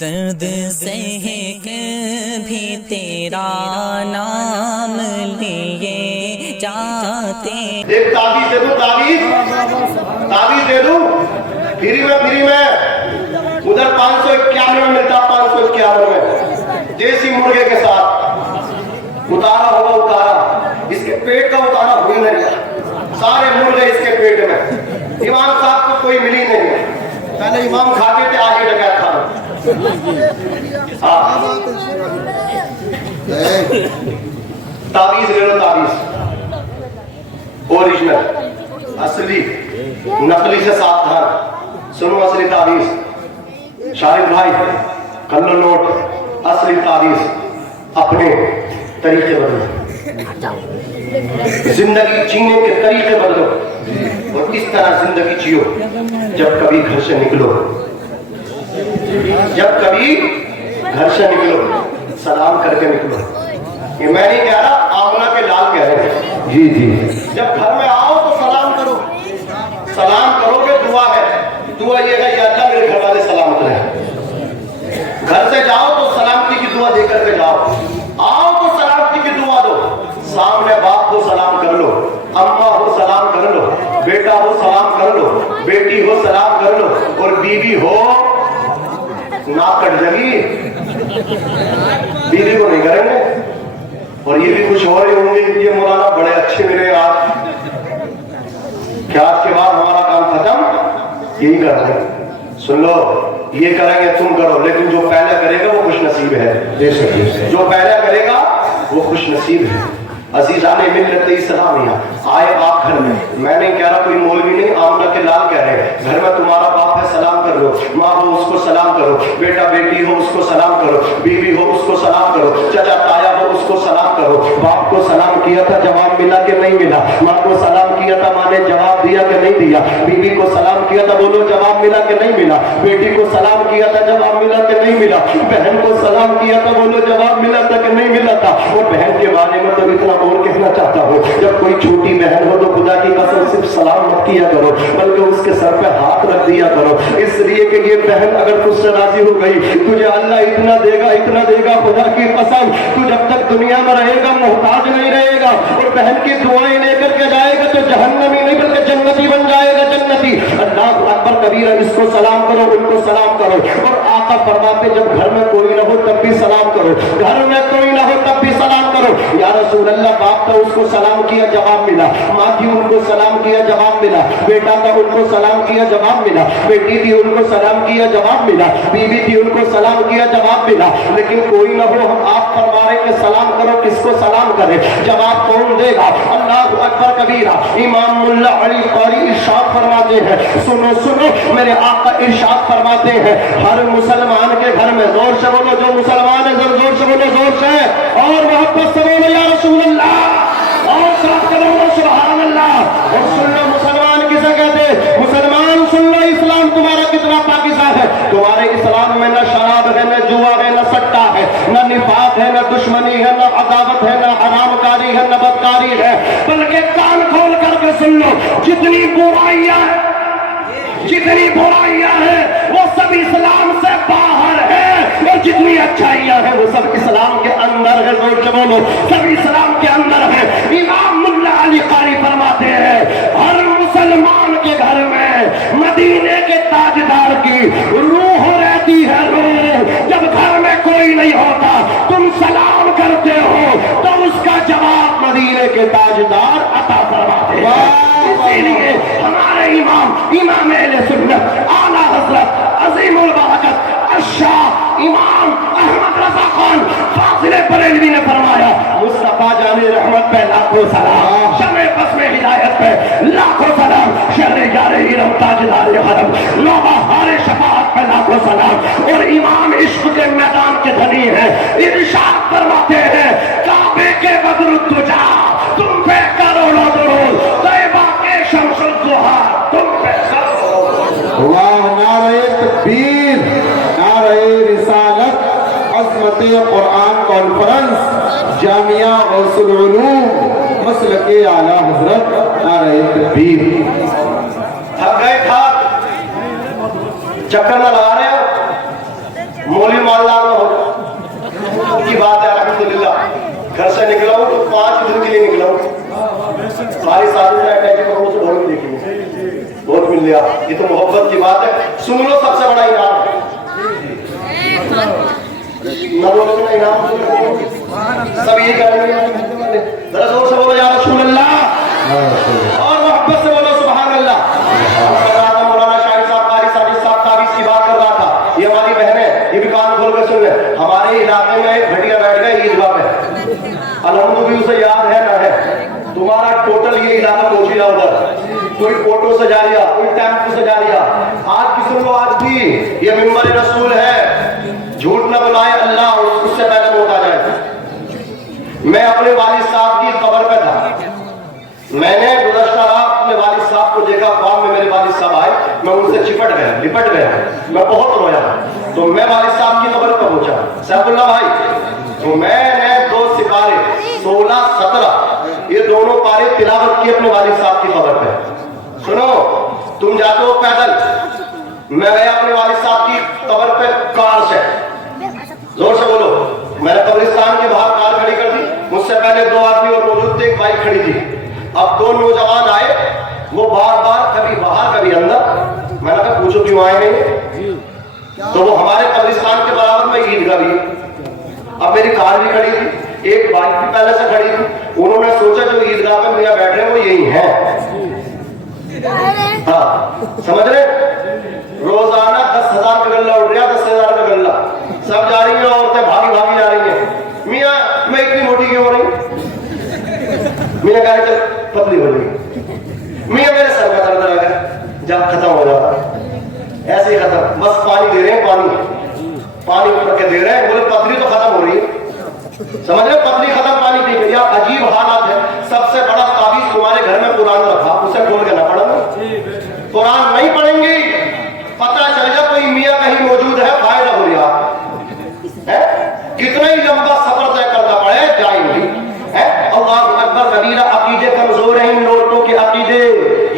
درد سہ بھی تیرا نام لیے جاتے. ایک تعویذ دے دوں، تعویذ دے دوں فری میں ادھر 551 میں ملتا، 551 میں دیسی مرغے کے ساتھ اتارا ہوگا، اتارا اس کے پیٹ کا اتارا ہوئی نہیں گیا، سارے مرغے اس کے پیٹ میں. امام صاحب کو کوئی ملی نہیں ہے، پہلے امام کھاتے تھے، آگے ڈکیت کھا رہے. تعویذ لے لو، تعویذ اوریجنل اصلی، نقلی سے ساودھان. سنو اصلی تعویذ، شاہد بھائی کر لو نوٹ. اصلی تعویذ اپنے طریقے بدلو، زندگی جینے کے طریقے بدلو اور اس طرح زندگی جیو. جب کبھی گھر سے نکلو، جب کبھی گھر سے نکلو سلام کر کے نکلو. یہ میں نہیں کہہ رہا، آمنہ کے لال کہہ رہے ہیں. جی جب گھر میں آؤ تو سلام کرو. سلام کرو کہ دعا ہے، دعا یہ ہے یا اللہ میرے گھر والے سلامت رہے. گھر سے جاؤ تو سلامتی کی دعا دے کر کے جاؤ. آؤ تو سلامتی کی دعا دو. سامنے باپ کو سلام کر لو، اماں ہو سلام کر لو، بیٹا ہو سلام کر لو، بیٹی ہو سلام کر لو، اور بیوی ہو نہ کٹ جگی بیوی کو نہیں کریں گے. اور یہ بھی کچھ ہو رہے ہوں گے کہ یہ مولانا بڑے اچھے ملے آج، کیا آج کے بعد ہمارا کام ختم؟ یہی کر رہے ہیں. سن لو، یہ کریں گے تم کرو، لیکن جو پہلے کرے گا وہ خوش نصیب ہے. جو پہلے کرے گا وہ خوش نصیب ہے. عزیزان ملت اسلامیہ آئے آپ گھر میں نہیں کہہ رہا، کوئی مولوی نہیں، آمنہ کے لال کہہ رہے ہیں. گھر میں تمہارا باپ ہے، سلام کر لو. ماں ہو اس کو سلام کرو، بیٹا بیٹی ہو اس کو سلام کرو، بیوی ہو اس کو سلام کرو، چچا تایا ہو اس کو سلام کرو. باپ کو سلام کیا تھا، جواب ملا کہ نہیں ملا؟ ماں کو سلام کیا تھا، ماں نے جواب دیا کہ نہیں دیا؟ بیوی کو سلام کیا تھا، بولو جواب ملا کہ نہیں ملا؟ بیٹی کو سلام کیا تھا، جواب ملا کہ نہیں ملا؟ بہن کو سلام کیا تھا، بولو جواب ملا تھا کہ نہیں ملا تھا؟ اور بہن کے بارے میں تو اتنا اور کہنا چاہتا ہوں، جب کوئی چھوٹی بہن ہو تو خدا کی قسم صرف سلام مت کیا کرو، بلکہ اس کے سر پہ ہاتھ رکھ دیا کرو. اس لیے کہ یہ بہن اگر تجھ سے راضی ہو گئی، تجھے اللہ اتنا دے گا، اتنا دے گا، خدا کی قسم تو جب تک دنیا میں رہے گا محتاج نہیں رہے گا. اور بہن کی دعائیں لے کر کے جائے گا تو جہنمی نہیں بلکہ جنتی بن جائے گا، جنتی. اللہ اکبر کبیرہ. اس کو سلام کرو، ان کو سلام کرو. اور آقا فرماتے جب گھر میں کوئی نہ ہو تب بھی سلام کرو، گھر میں کوئی نہ ہو تب بھی سلام کرو. یا رسول اللہ، باپ کا اس کو سلام کیا، جواب ملا. ماں تھی، ان کو سلام کیا، جواب ملا. بیٹا تھا، ان کو سلام کیا، جواب ملا. بیٹی تھی، ان کو سلام کیا، جواب ملا. بیوی تھی، ان کو سلام کیا، جواب ملا. لیکن کوئی نہ ہو، ہم آپ فرما رہے کہ سلام کرو، کس کو سلام کرے؟ جواب کون دے گا؟ اللہ اکبر کبیرہ. امام ملا علی قاری ارشاد فرماتے ہیں، سنو سنو میرے آقا ارشاد فرماتے ہیں، ہر مسلمان کے گھر میں، زور سے بولو جو مسلمان ہے، زور سے بولو، زور سے اور محبت سے بولو یا رسول اللہ، اور ساتھ کرو سبحان اللہ. اور سن لو مسلمان کسے کہتے ہیں؟ مسلمان سن لو، اسلام تمہارا کتنا پاکیزہ ہے. تمہارے اسلام میں نہ شراب ہے، نہ جوا ہے، نہ سٹا ہے، نہ نفاق ہے، نہ دشمنی ہے، نہ عداوت ہے، نہ حرام کاری ہے، نہ بدکاری ہے. بلکہ کان کھول کر کے سن لو، جتنی برائیاں ہیں وہ سب اسلام سے باہر ہے، اور جتنی اچھائیاں ہیں وہ سب اسلام کے اندر ہے. زور سے بولو، سب اسلام کے اندر ہے. امام ملا علی قاری فرماتے ہیں، ہر مسلمان کے گھر میں مدینے کے تاجدار کی روح رہتی ہے، روح. جب گھر میں کوئی نہیں ہوتا، تم سلام کرتے ہو تو اس کا جواب مدینے کے تاجدار عطا فرماتے ہیں. اسی لیے ہمارے امام اہل سنت اعلیٰ حضرت عظیم البرکت الشاہ امام احمد رضا خان فاضل بریلوی نے فرمایا، مصطفیٰ جان رحمت پہ لاکھوں سلام، شمع بزم ہدایت پہ لاکھوں سلام، شہر یار ہیرم تاجدار حرم نوبہار شفاعت پہ لاکھوں سلام. اور امام عشق کے میدان کے دھنی ہیں، ارشاد فرماتے ہیں، کعبے کے بدر الدجا تم پہ کروڑوں درود، طیبہ کے شمس الضحیٰ تم پہ اللہ. نعرہ تکبیر، نعرہ رسالت. عظمت قرآن کانفرنس جامعہ غوث العلوم مسلک اعلیٰ حضرت. نعرہ تکبیر. تھک گئے، چکر نہ لگا رہے ہو؟ मौलवी मालदार न हो की बात है। अल्हम्दुलिल्लाह घर से निकला हूँ तो 5 दिन के लिए निकला हूँ, सारी शादी में अटैच करो तो बहुत देखी, बहुत मिल गया। ये तो मोहब्बत की बात है। सुन लो सबसे बड़ा इनाम है, न बोलो ना इनाम सब यही करेंगे। जरा जोर से बोलो या रसूल अल्लाह, और मोहब्बत से बोलो सुभान अल्लाह। मौलाना शाहिद साहब कारी साहब ताबीज की बात कर रहा था, ये हमारी बहनें, ये भी कान खोल कर सुन ले। हमारे इलाके में एक घटिया बैठ गया ईदगाह पे, अलहमदुलिल्लाह भी उसे याद है ना है, तुम्हारा टोटल ये इलाका पहुंच गया उधर, कोई ऑटो से जा रिया, कोई टेम्पो से जा रिया। आज की सुन लो, आज भी ये मिंबर रसूल है, झूठ न बुलाए अल्लाह, उससे पहले मौत आ जाए। मैं अपने वालिद साहब की कब्र पे था, मैंने गुज़श्ता रात अपने वालिद साहब को देखा, ख्वाब में मेरे वालिद साहब आए, मैं उनसे चिपट गया, लिपट गया, मैं बहुत रोया। तो मैं वालिद साहब की कब्र पे पहुंचा, सैफुल्लाह भाई, तो मैंने 2 सिपारे 16-17 ये दोनों पारे तिलावत की अपने वालिद साहब की कब्र पे। सुनो, तुम जाते हो पैदल, मैं गया अपने वालिद साहब की कब्र पे कार से, जोर से बोलो। मैंने कब्रिस्तान के बाहर कार खड़ी कर दी, मुझसे पहले 2 आदमी और मौजूद थे, एक बाइक खड़ी थी। अब 2 नौजवान आए, वो बार बार कभी बाहर कभी अंदर। मैंने कहा पूछो क्यों आए नहीं, तो वो हमारे कब्रिस्तान के बराबर में ईदगाह भी, अब मेरी कार भी खड़ी थी, एक बाइक भी पहले से खड़ी थी। उन्होंने सोचा जो ईदगाह में भैया बैठे हैं वो यही हैं। हाँ समझ रहे, रोजाना 10,000 का गल्ला उठ रहा, 10,000 का गल्ला, सब जा रही है, औरतें भागी भागी जा रही है। मियाँ मैं इतनी मोटी क्यों हो रही, मियाँ कह रहे पतली हो गई, मियाँ मेरे सर में दर्द लगा, जब खत्म हो जाता ऐसे ही खत्म, बस पानी दे रहे हैं, पानी भर के दे रहे हैं, बोले पतली तो खत्म हो रही है। समझ रहे, पतली खत्म पानी पी गई। अजीब हालात है। सबसे बड़ा ताबीज तुम्हारे घर में कुरान रखा, उसे खोल के ना पढ़ना, कुरान नहीं पढ़ेंगे, पता चल जाए कोई मियाँ कहीं मौजूद है, फायदा हो गया है। कितना ही लंबा सफर तय करना पड़े जाएंगे। अल्लाह अकबर कबीरा। अकीदे कमजोर हैं इन लोगों के अकीदे,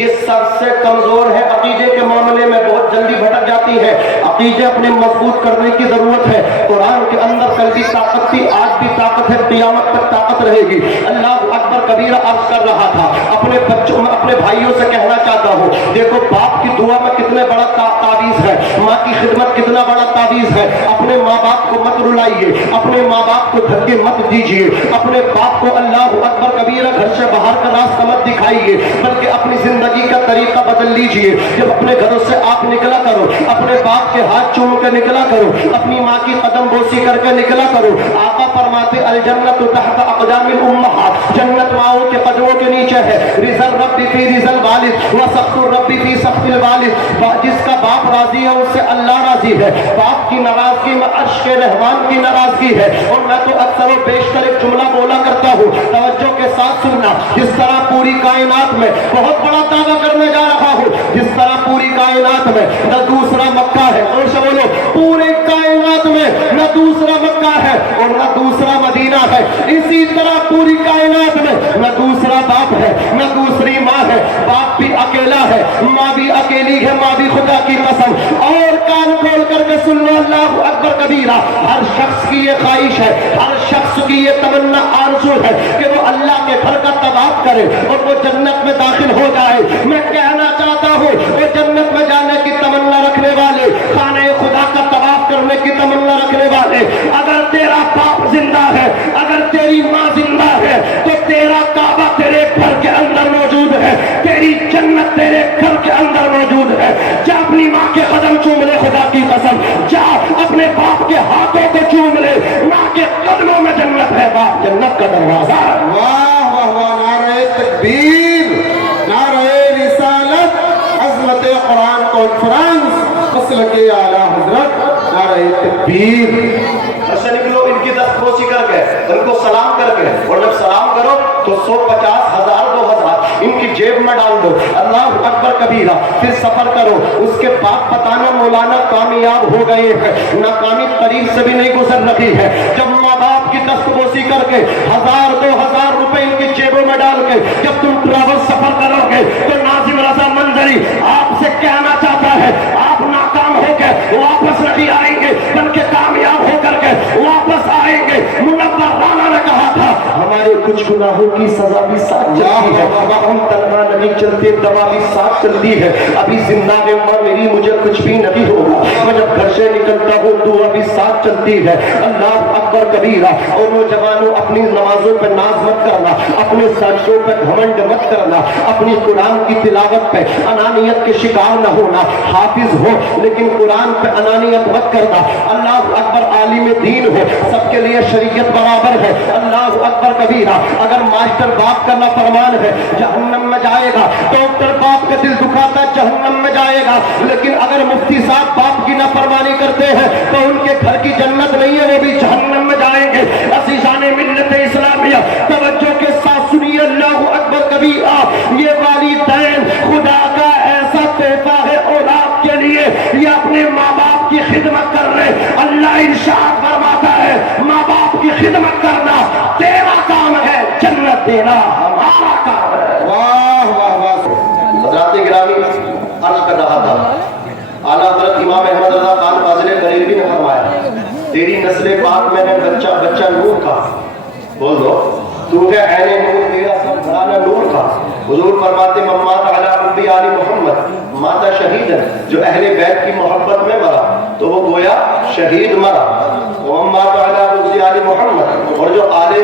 ये सबसे कमजोर है, अकीदे के मामले में बहुत जल्दी भटक जाती है। अकीदे अपने मजबूत करने की जरूरत है। कुरान के अंदर कल भी ताकत थी, आज भी ताकत है, क़यामत तक ताकत रहेगी। अल्लाह अकबर कबीरा अर्ज कर रहा था, अपने बच्चों में अपने भाइयों से कहना चाहता हूँ, देखो बाप की दुआ में कितने बड़ा ताबीज है, माँ की खिदमत कितना बड़ा ताबीज है। अपने माँ बाप को मत रुलाइए, अपने माँ बाप को धक्के मत दीजिए, अपने बाप को अल्लाह अकबर कबीरा घर से बाहर का रास्ता मत दिखाइए, बल्कि अपनी जिंदगी का तरीका बदल लीजिए। जब अपने घरों से आप निकला करो, अपने बाप के हाथ चूम कर निकला करो, अपनी माँ की कदम बोसी करके निकला करो। आका फरमाते अल जन्नतु तहत अक़दामिल उम्महात, जन्नत माओं के कदमों के नीचे है। रिज़ल रब्बी फी रिज़ल वालिद व सख्तुर रब्बी फी सख्तिल वालिद, जिसका बाप राजी है उससे अल्लाह राजी है। बाप की नाराजगी में अर्श के रहमान की नाराजगी है। और मैं तो अक्सर और बेशतर एक जुमला बोला करता हूँ, तवज्जो के साथ सुनना। जिस तरह पूरी कायनात में बहुत बड़ा दावा करने जा रहा हूँ, जिस तरह पूरी कायनात में न दूसरा मक्का है, और से बोलो पूरे कायनात में न दूसरा मक्का है और न दूसरा मदीना है, इसी तरह पूरी कायनात में न दूसरा बाप है न दूसरी माँ है। बाप भी अकेला है, माँ भी अकेली है, माँ भी खुदा की कसम। और कान खोल करके सुन लो, अल्लाह अकबर कबीरा। हर शख्स की ये ख्वाहिश है, हर शख्स की ये तमन्ना आरज़ू है कि वो अल्लाह के घर का तवाफ करे और वो जन्नत में दाखिल हो जाए। मैं कहना चाहता हूँ, वो जन्नत में जाने की तमन्ना रखने वाले, खाने खुदा का तवाफ करने की तमन्ना रखने वाले, अगर तेरा बाप जिंदा है, अगर तेरी माँ जिंदा है, तो तेरा काबा तेरे घर के अंदर मौजूद है, तेरी जन्नत तेरे घर के अंदर मौजूद है। जा अपनी माँ के कदम चूम ले, खुदा की कसम, जा अपने बाप के हाथों को चूम ले, माँ के कदमों में जन्नत है, बाप जन्नत का दरवाजा। वाह वाह वाह, नारे तकबीर, नारे रिसालत, अज़मत कुरान कॉन्फ्रेंस, मसल के आला हजरत, नारे तकबीर। ऐसे निकलो इनकी दस्तबोसी करके, उनको सलाम करके, और जब सलाम करो तो 100, 50, 1000, 2000 इनकी जेब में डाल दो। अल्लाह अकबर कबीरा। फिर सफर करो, उसके बाद बताना मौलाना कामयाब हो गए हैं, नाकामी करीब से भी नहीं गुजर रही है। जब माँ बाप की दस्तबोसी करके 1000, 2000 रुपए इनकी जेबों में डाल के जब तुम ट्रैवल सफर करोगे, तो नाज़िम रज़ा मंजरी आपसे कहना चाहता है, आप नाकाम नाकाम होकर वापस नहीं आएंगे, बल्कि कामयाब होकर के वापस आएंगे। मुनव्वर राना ने कहा था हमारे कुछ गुनाहों की सजा भी साथ चलती है, हम तनहा नहीं चलते, दवा भी साथ चलती है। अभी जिंदा में उम्र मेरी, मुझे कुछ भी नहीं होगा, मैं जब घर से निकलता हूँ दुआ भी साथ चलती है। अल्लाह अकबर कबीरा। और नौजवानों, अपनी नमाजों पर नाज मत करना, अपने सजदों पर घमंड मत करना, अपनी कुरान की तिलावत पे अनानियत के शिकार न होना। हाफिज हो लेकिन कुरान पे अनानियत मत करना। अल्लाह अकबर, आलिम दीन हो, सबके लिए शरीयत बराबर है। अल्लाह अकबर कबीरा। अगर मास्टर बाप का नाफरमान है जहन्नम में जाएगा, डॉक्टर बाप का दिल दुखाता जहन्नम में जाएगा, लेकिन अगर मुफ्ती साहब बाप की नाफरमानी करते हैं तो उनके घर की जन्नत नहीं है, वो भी जहन्नम में जाएंगे। अज़ीज़ाने मिल्लत इस्लामिया, तवज्जो के साथ सुनिए, अल्लाहु अकबर कबीरा। ये वालिदैन खुदा का ऐसा तोहफा है औलाद के लिए, ये अपने माँ बाप की खिदमत कर रहे। अल्लाह इरशाद फरमाता है, माँ बाप की खिदमत करना तेरा काम है, जन्नत देना हमारा काम है। वाह वाह वाह। हज़रात गिरामी, अर्ज कर रहा था, आला हज़रत इमाम अहमद रज़ा खान फाज़िल बरेलवी ने फरमाया, तेरी नस्ल पाक में है बच्चा बच्चा नूर का। बोल दो, तू है ऐने नूर, तेरा सब घराना नूर का। हुजूर फरमाते, मम्मात अला उम्मी आली मोहम्मद माता शहीदन, जो अहले बैत की मोहब्बत में मरा तो वो गोया शहीद मरा। मम्मात अला उम्मी आली मोहम्मद, और जो आले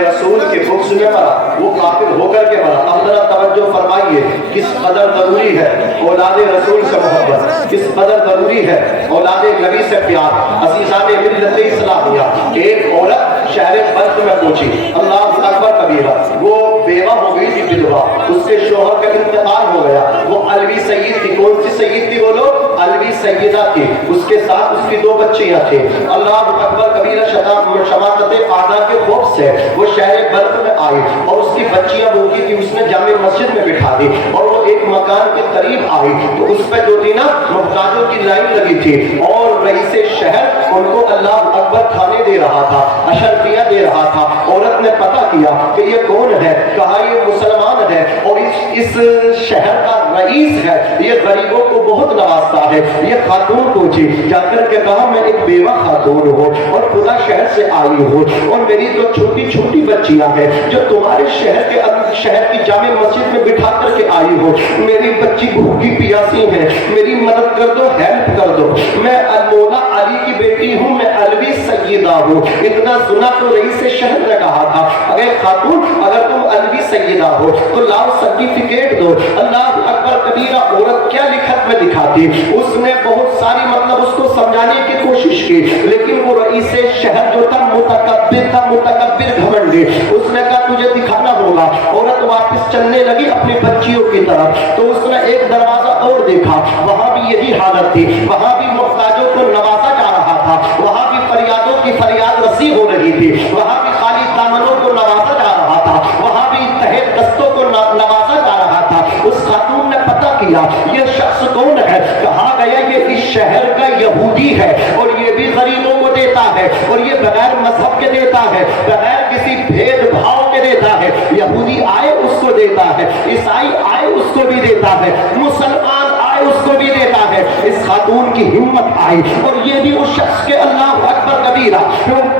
रसूल के बुग़्ज़ में मरा वो काफिर होकर के मरा। अब जरा तवज्जो फरमाइए, किस कदर जरूरी है औलाद रसूल से मोहब्बत, किस कदर जरूरी है औलाद नबी से प्यार। अज़ीज़ाने मिल्लत इस्लामिया, एक औरत शहर बल्ख में पहुंची, अल्लाह अकबर कबीरा, वो बेवा हो गई थी, विधवा, उसके शोहर का इंतकाल हो गया। वो अलवी सय्यद थी। कौन सी सय्यद थी बोलो? अलवी सय्यदा थी। उसके साथ उसकी 2 बच्चियां थी। अल्लाह अकबर कबीरा शमाकत आदा के खौफ से वो शहर बल्ख में आई और उसकी बच्चियां भूखी थी, उसने जामे मस्जिद में बिठा दी और वो एक मकान के करीब आई तो उस पर जो थी ना मुहताजों की लाइन लगी थी और रईसे शहर उनको अल्लाह अकबर खाने दे रहा था, अशरफिया दे रहा था। औरत ने पता किया कि ये कौन है, कहा ये मुसलमान है और इस शहर का रईस है, ये गरीबों को बहुत नवाजता है। ये खातून पूछी, जाकर के कहा मैं एक बेवा खातून हूँ और खुदा शहर से आई हूँ और मेरी तो छोटी छोटी बच्चियां हैं जो तुम्हारे शहर की जामे मस्जिद में बिठा करके आई हो। मेरी बच्ची भूखी प्यासी है, मेरी मदद कर दो, हेल्प कर दो। मैं मौला अली की बेटी हूँ, मैं अलवी सय्यदा हूँ। इतना सुना तो रईस शहर ने कहा था, अगर खातून अगर तुम अलवी सय्यदा हो तो लाओ सर्टिफिकेट दो। अल्लाह अकबर कबीरा। औरत क्या लिखत में दिखाती, उसने बहुत सारी मतलब उसको समझाने की कोशिश की, लेकिन वो रईस शहर जो था मुतकब्बिर घमंडी, उसने कहा तुझे दिखाना होगा। औरत वापस चलने लगी अपनी बच्चियों की तरफ, तो उसने एक दरवाजा और देखा, वहां भी यही हालत थी, वहां भी मुहताजों को नवाजा जा रहा था, वहां भी फरियादों की फरियाद रसी हो रही थी, वहां भी खाली दामनों को नवाजा जा रहा था, वहां भी तहे दस्तों को नवाजा जा रहा था। उस खातून ने पता किया ये शख्स कौन है, कहा गया ये इस शहर का यहूदी है और ये भी गरीबों को देता है और ये बगैर मजहब के देता है, बगैर किसी भेदभाव के देता है। यहूदी आए उसको देता है, ईसाई आए उसको भी देता है, मुसलमान आए उसको भी देता है। इस खातून की हिम्मत आई और ये भी उस शख्स के अल्लाह अकबर कबीरा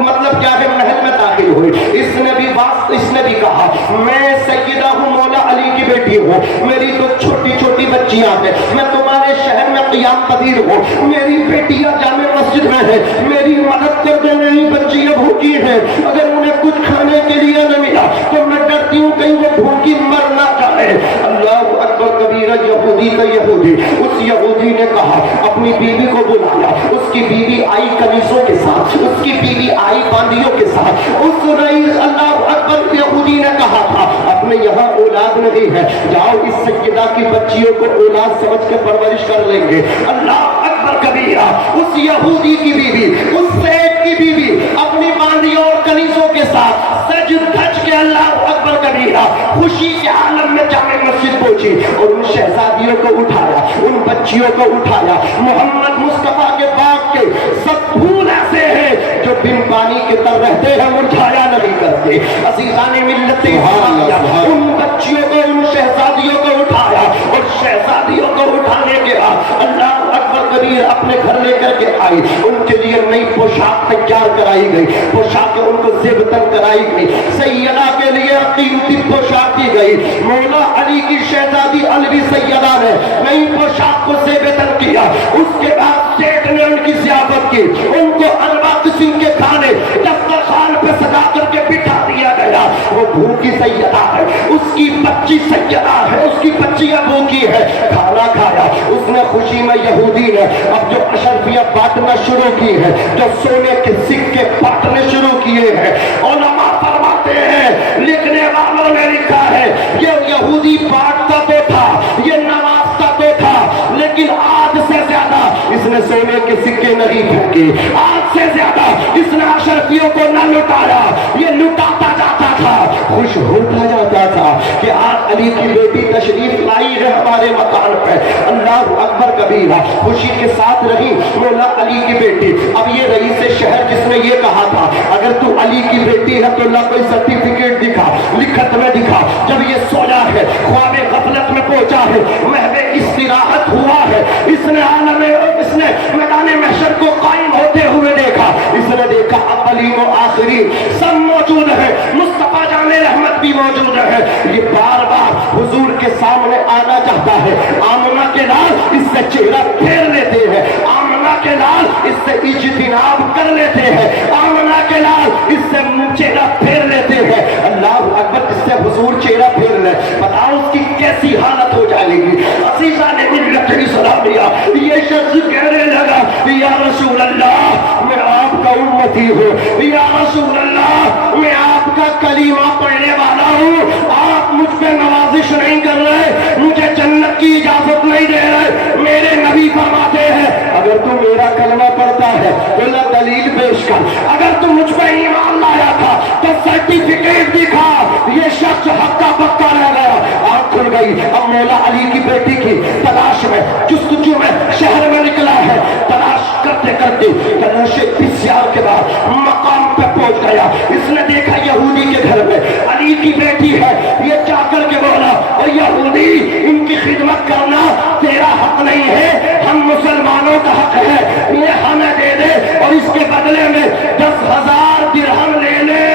मतलब क्या है महल में दाखिल हुई। इसने भी कहा मैं सैयदा हूँ, मौला अली की बेटी हूँ, मेरी तो छोटी छोटी बच्चियां हैं, मैं तुम्हारे शहर में क़ियाम पदीर हूँ, मेरी बेटियां जामे मस्जिद में है, मेरी मदद कर दो, मेरी बच्चियां भूखी हैं, अगर उन्हें कुछ खाने के लिए न मिला तो मैं डरती हूँ कहीं वो भूखी मर ना जाए। अल्लाह अकबर कबीरा। यहूदी का यहूदी, उस यहूदी ने कहा अपनी बीवी को बुलाया, उसकी बीवी आई कमीजों के साथ, उसकी बीवी आई बांदियों के साथ। उस रईस अल्लाह अकबर यहूदी ने कहा था अपने यहाँ औलाद नहीं है, जाओ इस सैयदा की बच्चियों को औलाद समझ के परवरिश कर लेंगे। अल्लाह अकबर कबीरा। उस यहूदी की बीवी, उस सैयद की बीवी अपनी बांदियों और कनीजों के साथ सज धज के अल्लाह अकबर कबीरा खुशी के आलम में जामे मस्जिद पहुंची और उन शहजादियों को उठाया, उन बच्चियों को उठाया। मोहम्मद मुस्तफा के बाग के सब फूल ऐसे हैं जो बिन पानी के तर रहते हैं, मुरझाया नहीं करते। अज़ीज़ाने मिल्लत इस्लामिया, उन बच्चियों को, उन शहजादियों को उठाया और शहजादियों को उठाने के बाद अल्लाह अकबर कबीर अपने घर लेकर के आई, उनके लिए नई पोशाक तैयार कराई गई, पोशाकें उनको ज़ेबतन कराई गई, सैयदा के लिए कीमती पोशाक दी गई। मौला अली की शहजादी अलवी सैयदा ने नई पोशाक को ज़ेबतन किया। उसके बाद सेठ ने उनकी ज़ियाफत की, उनको अनवा किस्म के खाने दस्तरखान पे सजा करके बिठा दिया गया। वो भूखी सैयदा है, उसकी बच्ची सैयदा है, उसकी बच्चियां भूखी है, खाना खाया उसने खुशी में। यहूदी ने अब जो अशरफियां बांटना शुरू की है, जो सोने के सिक्के बांटने शुरू किए हैं, उलमा फरमाते हैं, लिखने वालों ने लिखा है, ये यहूदी बांटता तो था, ये नवाजता तो था, लेकिन आज से ज्यादा इसने सोने के सिक्के नहीं फेंके, आज से ज्यादा इसने अशरफियों को न लुटाया, ये लुटाता जाता था, खुश होता जाता था कि आज अली की बेटी तशरीफ लाई है हमारे मकान पे। अल्लाह अकबर कबीरा, खुशी के साथ रही मौला अली की बेटी। अब ये रईस शहर जिसने ये कहा था अगर तू अली की बेटी है तो ला कोई सर्टिफिकेट दिखा, लिखत में दिखा। जब ये सोया है, ख्वाबे गफलत में पहुंचा है, महवे इस्तिराहत हुआ है, इसने मैदान महशर को कायम होते हुए देखा। इसने देखा अव्वलीन व आखिरीन सब मौजूद है, मुस्तफा जाने रहमत भी मौजूद है। ये बार बार हुजूर के सामने आना चाहता है। आमना के लाल इससे चेहरा फेर लेते हैं, आमना के लाल इससे इज्तिनाब कर लेते हैं, आमना के लाल इससे चेहरा फेर लेते हैं। अल्लाह अकबर, इससे हुजूर चेहरा फेर ले, बताओ उसकी कैसी हालत हो जाएगी। असीसा ने मिल्लत ही सलाम दिया, ये शख्स कहने लगा या रसूल अल्लाह मैं आपका उम्मती हूँ, या रसूल अल्लाह मैं आपका कलीमा पढ़ने वाला हूँ, आप मुझ पे नवाजिश नहीं कर रहे, मुझे जन्नत की इजाजत नहीं दे रहे। मेरे नबी फरमाते हैं अगर तू मेरा कलमा पढ़ता है तो ला दलील पेश कर, अगर तू मुझ पे ईमान लाया था तो सर्टिफिकेट दिखा। ये शख्स हक्का पक्का रह गया, आँख खुल गई। अब मौला अली की बेटी की तलाश में, जुस्तजू में शहर में निकला है। तलाश करते करते तलाशे बिस्यार के बाद मकाम पे पहुंच गया। इसने देखा यहूदी के घर में अली की बेटी है। ये जाकर के बोला और यहूदी इनकी खिदमत करना तेरा हक नहीं है, हम मुसलमानों का हक है, ये हमें दे दे और इसके बदले में 10,000 दिरहम ले ले।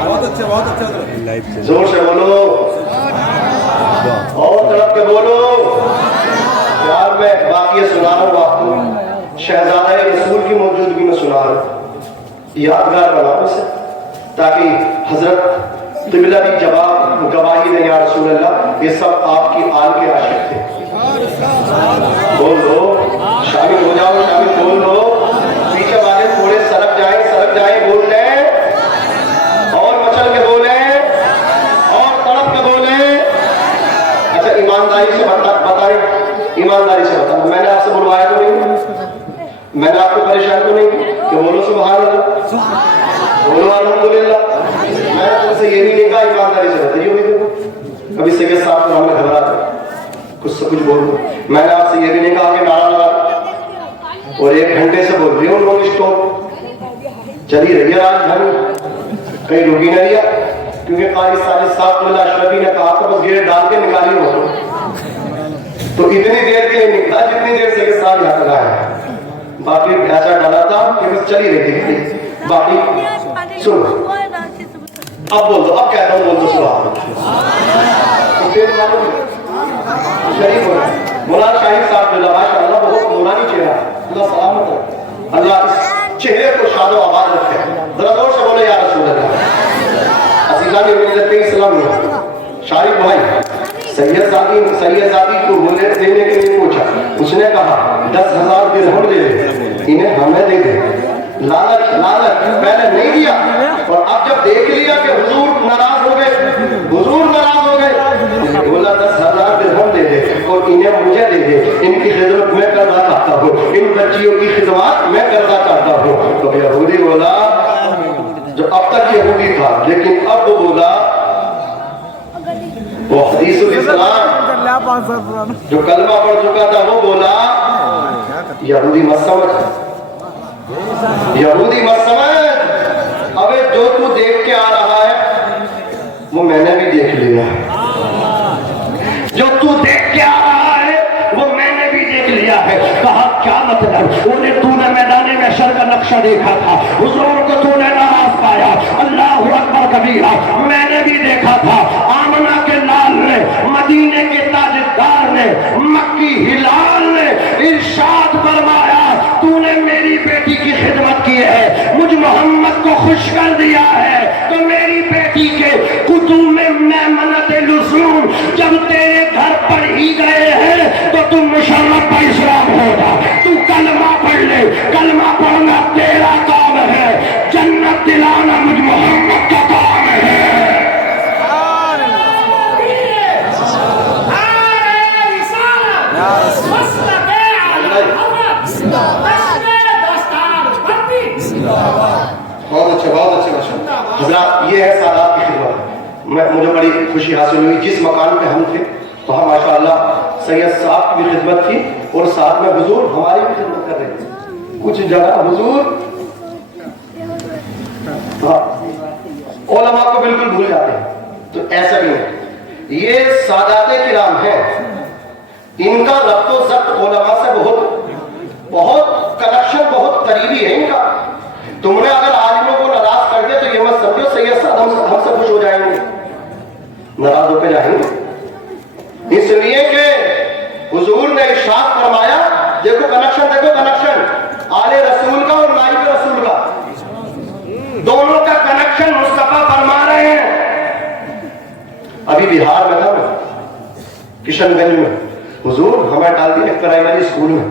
बहुत अच्छा जोर से बोलो और तरफ के बोलो। यार मैं वाकई सुना रहा हूँ आपको, शहजादा रसूल की मौजूदगी में सुना रहा हूँ, यादगार बनाओ इसे ताकि हजरत तिबला की जवाब गवाही दे या रसूल अल्लाह ये सब आपकी आल के आशिक थे। बोल दो, शामिल हो जाओ, शामिल बोल दो। पीछे वाले थोड़े सरक जाए बोल रहे और मचल के बोले और तड़प के बोले। अच्छा ईमानदारी से बताएं, ईमानदारी से बताओ, मैंने आपसे बुलवाया तो नहीं, मैंने आपको परेशान तो नहीं कि बोलो सुभान अल्लाह, बोलो अल्हम्दुलिल्लाह। मैंने तुमसे ये भी नहीं कहा, ईमानदारी से बताइए। हुई देखो कभी सैयद साहब तो हमें घबराते कुछ से कुछ बोल दो। मैंने आपसे ये भी नहीं कहा कि नारा लगा और 1 घंटे से बोल रही हूँ नॉन स्टॉप चली रही है राजधानी, कहीं रुकी नहीं है, क्योंकि कारी साहब अशरफी ने कहा था बस गेट डाल के निकाली हो तो इतनी देर के लिए निकला जितनी देर से ये साहब यहाँ तक आए। बाकी ऐसा डाला था कि बस चली रही थी। बाकी सुनो, अब बोल दो, अब कहता हूँ बोल दो मौलाना शाहिद साहब माशाअल्लाह बहुत नूरानी चेहरा, अल्लाह सलामत रखे, अल्लाह इस चेहरे को शादो आबाद रखे। जरा जोर से बोले या रसूल अल्लाह। अजीज़ान मिल्लत इस्लामी शारिक भाई सैयद को बोले देने के लिए पूछा, उसने कहा 10,000 दिरहम दे दे, इन्हें हमें दे दे। लालच पहले नहीं दिया और अब जब देख लिया कि हुजूर नाराज हो गए, बोला 10,000 दिरहम दे दे और इन्हें मुझे दे दे, इनकी खिदमत मैं करना चाहता हूँ, इन बच्चियों की खिदमत मैं करना चाहता हूँ। तो यहूदी बोला, जो अब तक यहूदी था लेकिन अब वो बोला, वो हदीसुल इस्लाम जो कलमा पढ़ चुका था वो बोला यहूदी मत समझ, यहूदी मत समझ, अबे जो तू देख के आ रहा है वो मैंने भी देख लिया, जो तू देख के आ रहा मतलब उन्हें तूने मैदान महशर का नक्शा देखा था, हुजूर को तूने नाराज पाया, अल्लाह अकबर कबीरा। मैंने भी देखा था आमना के लाल ने, मदीने के ताजदार ने, मक्की हिलाल ने इरशाद फरमाया तूने मेरी बेटी की खिदमत की है, मुझ मोहम्मद को खुश कर दिया है, तो मेरी बेटी के कुतुब में मेमनत लुज़ूम जब तेरे घर पढ़ ही गए हैं तो तुम मुशर्रफ पर इस्लाम होगा। तू कलमा पढ़ ले, कलमा पढ़ना तेरा काम है, जन्नत दिलाना मुझ मोहम्मद का काम है। बहुत अच्छे माशाअल्लाह। हज़रात ये है सादात की खिदमत। मुझे बड़ी खुशी हासिल हुई, जिस मकान पे हम थे तो हम माशाअल्लाह सैयद साहब की भी खिदमत थी और साथ में हुजूर हमारी भी खिदमत कर रहे थे। कुछ जगह हुजूर उलमा को बिल्कुल भूल जाते हैं, तो ऐसा भी नहीं। ये सादाते किराम है, इनका रब्तो ज़ब्त उलमा से बहुत कनेक्शन बहुत करीबी है इनका। तुमने अगर आलिमों को नाराज कर दिया तो ये मत समझो सैयद साहब हमसे खुश हो जाएंगे, नाराज होकर जाएंगे। इसलिए कि हुजूर ने इरशाद फरमाया, देखो कनेक्शन आले रसूल का और नाइब रसूल का, दोनों का कनेक्शन मुस्तफा फरमा रहे हैं। अभी बिहार में था मैं, किशनगंज में, हुजूर हमें डाल दिया एक प्राइमरी स्कूल में।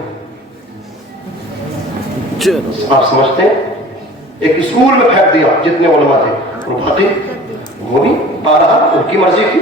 आप समझते हैं, एक स्कूल में फेंक दिया जितने उलमा थे, और बाकी वो भी पा रहा, उनकी मर्जी थी,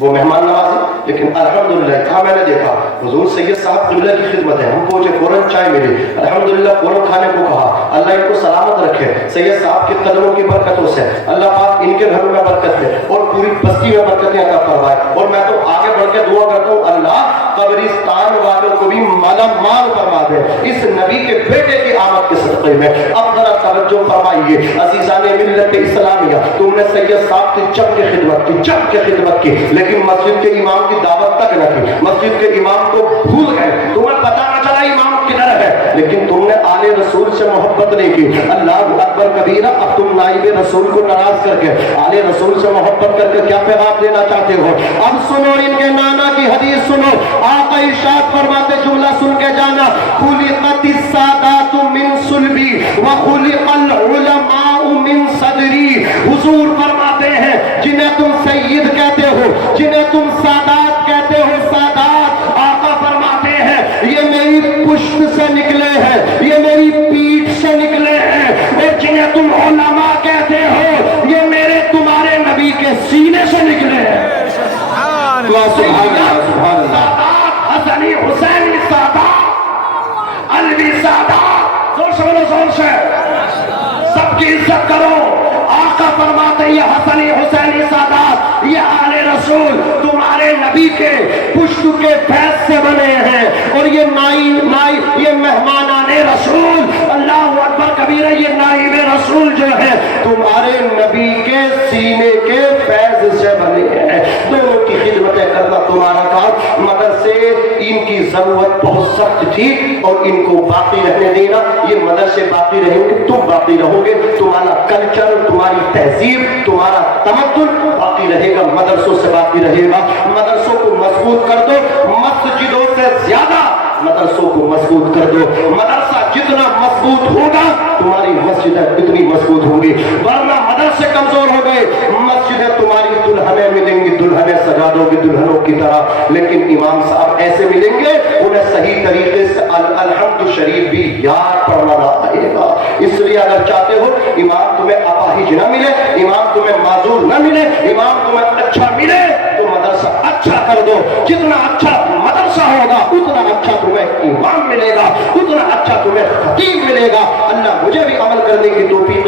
वो मेहमान नवाजी। लेकिन अल्हम्दुलिल्लाह था, मैंने देखा हुजूर सैयद साहब क़िबला की खिदमत है। हम पहुंचे, फौरन चाय मिली, अल्हम्दुलिल्लाह फौरन खाने को कहा, अल्लाह इनको सलामत रखे, सैयद साहब के कदमों की बरकतों से अल्लाह पाक इनके घरों में बरकत दे और पूरी बस्ती में बरकतें अता फरमाए। और मैं तो आगे बढ़ के दुआ करता हूँ, अल्लाह कब्रिस्तान वालों को भी मालामाल फरमा दे इस नबी के बेटे की आमद के सदक़े में। अब जरा तवज्जो फरमाइए अज़ीज़ाने मिल्लत इस्लामिया, तुमने सैयद साहब की जब के खिदमत की, लेकिन मस्जिद के इमाम की दावत तक न की, मस्जिद के इमाम को भूल गए, तुम्हें पता न चला इमाम किधर है, लेकिन तुमने आले रसूल से मोहब्बत नहीं की। अल्लाह अकबर कबीरा। अब तुम नाइब रसूल को नाराज करके आले रसूल से मोहब्बत करके क्या पैगाम देना चाहते हो? अब सुनो इनके नाना की हदीस सुनो, आका इरशाद फरमाते, जुमला सुन के जाना, खुलिक़तिस सादातु मिन सुल्बी व खुलिक़ल उलमाउ मिन सदरी। हुजूर फरमाते हैं जिन्हें तुम सैयद कहते हो, जिन्हें तुम सादात कहते हो, सादात आका फरमाते हैं ये मेरी पुष्ट से निकले हैं, ये मेरी पीठ से निकले हैं। और जिन्हें तुम उलमा कहते हो ये मेरे तुम्हारे नबी के सीने से निकले हैं। हसनी हुसैनी सादात, अलवी सादात, जोर से बोलो, जोर से, सबकी इज्जत करो। आका फरमाते ये हसनी हुसैनी सादात, ये आले रसूल तुम्हारे नबी के पुष्ट के फैज से बने हैं, और ये ये मेहमानाने रसूल, अल्लाह अकबर कबीरा, ये नाइब रसूल जो है तुम्हारे नबी के सीने के फैज से बने हैं। दोनों की खिदमतें करना तुम्हारा काम। मगर से इनकी जरूरत बहुत सख्त थी और इनको बाकी रहने देना, ये मदरसे बाकी रहेंगे, तुम बाकी रहोगे, तुम्हारा कल्चर, तुम्हारी तहजीब, तुम्हारा तमद्दुन बाकी रहेगा, मदरसों से बाकी रहेगा। मदरसों को मजबूत कर दो, मस्जिदों से ज्यादा मदरसों को मजबूत कर दो। मदरसा जितना मजबूत होगा तुम्हारी मस्जिदें इतनी मजबूत होंगी, वरना मदरसे कमजोर हो गए, मस्जिदें तुम्हारी दुल्हनें मिलेंगी, दुल्हनें सजा दोगी दुल्हनों की तरह, लेकिन इमाम साहब ऐसे मिलेंगे उन्हें सही तरीके से अलहम्दु शरीफ भी याद पढ़ना आएगा। इसलिए अगर चाहते हो इमाम तुम्हें अपाहिज न मिले, इमाम तुम्हें माजूर न मिले, इमाम तुम्हें अच्छा मिले, तो मदरसा अच्छा कर दो। जितना अच्छा मदरसा होगा उतना अच्छा तुम्हें इमाम मिलेगा, उतना अच्छा तुम्हें खतीब मिलेगा। अल्लाह मुझे भी अमल करने की तौफीक